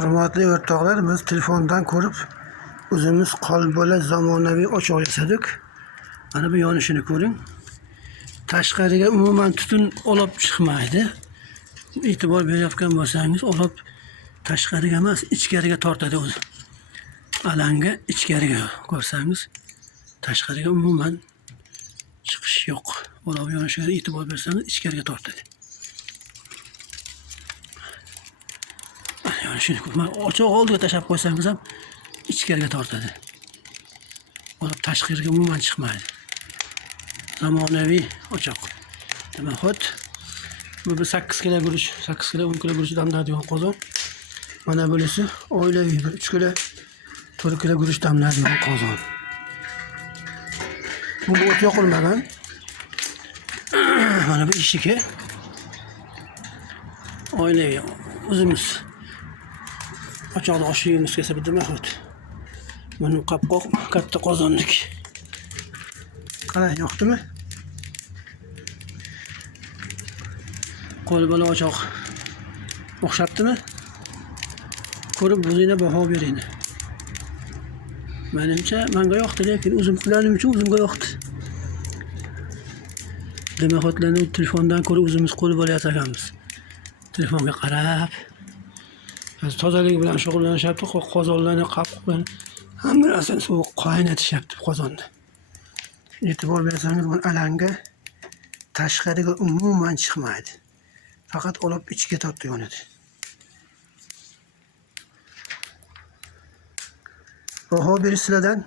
Hurmatli o'rtoqlar, biz telefondan ko'rib o'zimiz qo'lbola zamonaviy ochoq yasadik. Mana bu yonishini ko'ring. Tashqariga umuman tutun olib chiqmaydi. E'tibor berayotgan bo'lsangiz, olib tashqariga emas, ichkariga tortadi o'zi. Alanga ichkariga ko'rsangiz, tashqariga umuman chiqish yo'q. Olov yonishiga e'tibor bersangiz, ichkariga tortadi. Yonishini ochoq oldiga tashlab qo'ysangiz ham ichkariga tortadi. Olib tashqariga umuman chiqmaydi. Zamonaviy ochoq. Demak, bu 8 kilo guruch, 8 kilo 10 kilo guruch damlaydigan qozon. Mana bunisi oilaviy 3 kilo 4 kilo guruch damlaydigan qozon. Bu o't yoqilmagan. Mana bu eshigi oilaviy o'zimiz ochoqni oshligimiz kelsa bu demak, mana qopqoq katta qozonlik. Qarang, yoqdimi? Qo'lbola ochoq o'xshatdimi? Ko'rib o'zingizga baho bering. Menimcha menga yoqdi, lekin o'zim qilganim uchun o'zimga yoqdi. Demakotlarni telefondan ko'rib o'zimiz qo'lbola yasaganmiz. Telefonga qarab, tozalik bilan shug'ullanishyapti, qozonlarni qopqoqlarni hammasini suv qaynatishyapti qozonda. E'tibor bersangiz, bu alanga tashqariga umuman chiqmaydi. Faqat olib ichiga tortib yonadi. Baho berish sizlardan.